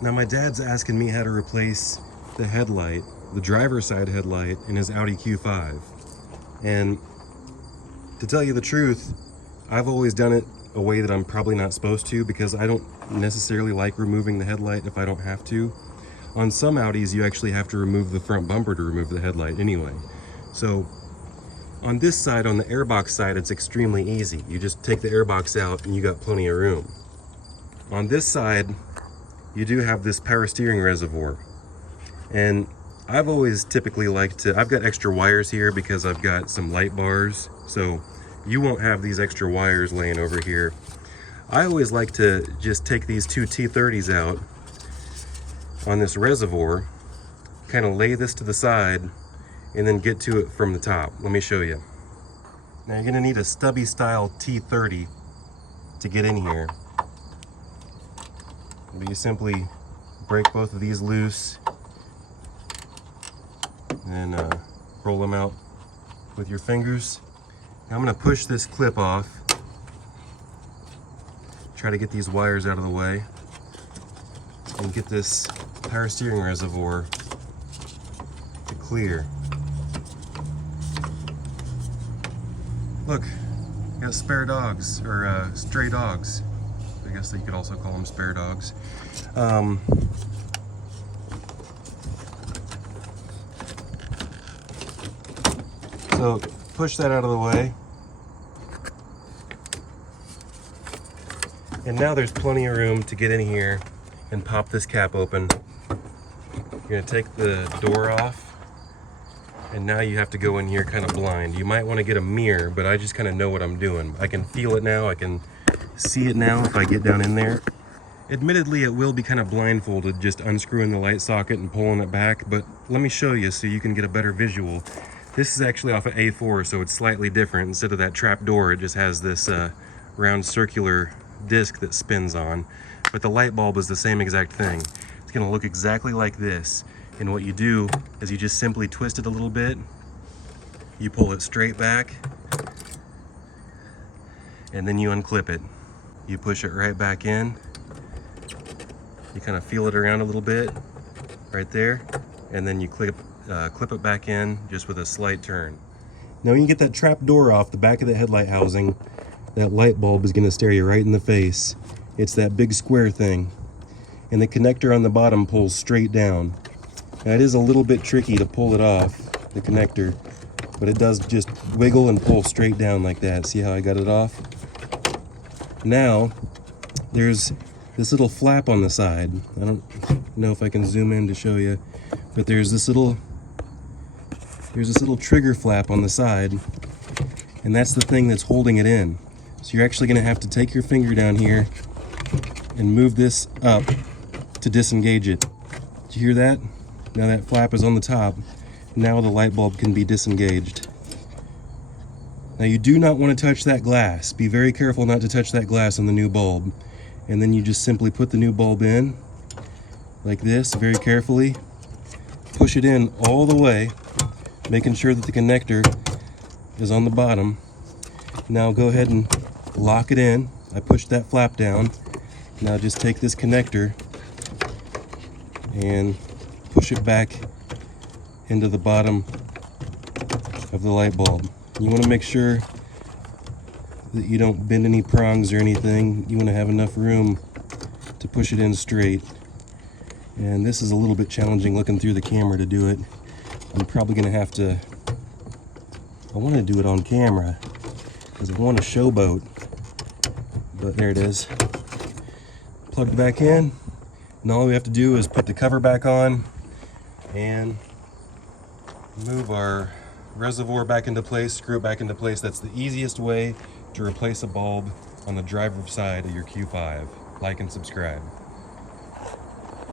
Now my dad's asking me how to replace the headlight, the driver's side headlight in his Audi Q5. And to tell you the truth, I've always done it a way that I'm probably not supposed to, because I don't necessarily like removing the headlight if I don't have to. On some Audis, you actually have to remove the front bumper to remove the headlight anyway. So on this side, on the airbox side, it's extremely easy. You just take the airbox out and you got plenty of room. On this side, you do have this power steering reservoir. And I've always typically liked to, I've got extra wires here because I've got some light bars. So you won't have these extra wires laying over here. I always like to just take these two T30s out on this reservoir, kind of lay this to the side, and then get to it from the top. Let me show you. Now you're gonna need a stubby style T30 to get in here. But you simply break both of these loose and roll them out with your fingers. Now I'm gonna push this clip off. Try to get these wires out of the way and get this power steering reservoir to clear. Look, got spare dogs, or stray dogs. I guess you could also call them spare dogs. So push that out of the way. And now there's plenty of room to get in here and pop this cap open. You're gonna take the door off, and now you have to go in here kind of blind. You might want to get a mirror, but I just kind of know what I'm doing. I can feel it now, I can see it now if I get down in there. Admittedly, it will be kind of blindfolded, just unscrewing the light socket and pulling it back, but let me show you so you can get a better visual. This is actually off of A4, so it's slightly different. Instead of that trap door, it just has this round circular disc that spins on, but the light bulb is the same exact thing. It's going to look exactly like this, and what you do is you just simply twist it a little bit, you pull it straight back, and then you unclip it. You push it right back in, you kind of feel it around a little bit right there, and then you clip it back in just with a slight turn. Now when you get that trap door off the back of the headlight housing, that light bulb is going to stare you right in the face. It's that big square thing. And the connector on the bottom pulls straight down. Now it is a little bit tricky to pull it off, the connector, but it does just wiggle and pull straight down like that. See how I got it off? Now, there's this little flap on the side. I don't know if I can zoom in to show you, but there's this little trigger flap on the side, and that's the thing that's holding it in. So you're actually going to have to take your finger down here and move this up to disengage it. Did you hear that? Now that flap is on the top. Now the light bulb can be disengaged. Now you do not want to touch that glass. Be very careful not to touch that glass on the new bulb. And then you just simply put the new bulb in like this, very carefully. Push it in all the way, making sure that the connector is on the bottom. Now go ahead and lock it in. I pushed that flap down. Now just take this connector and push it back into the bottom of the light bulb. You want to make sure that you don't bend any prongs or anything. You want to have enough room to push it in straight. And this is a little bit challenging looking through the camera to do it. I'm probably going to have to, I want to do it on camera because I want a showboat. But there it is. Plugged back in, and all we have to do is put the cover back on and move our reservoir back into place, screw it back into place. That's the easiest way to replace a bulb on the driver's side of your Q5. Like and subscribe.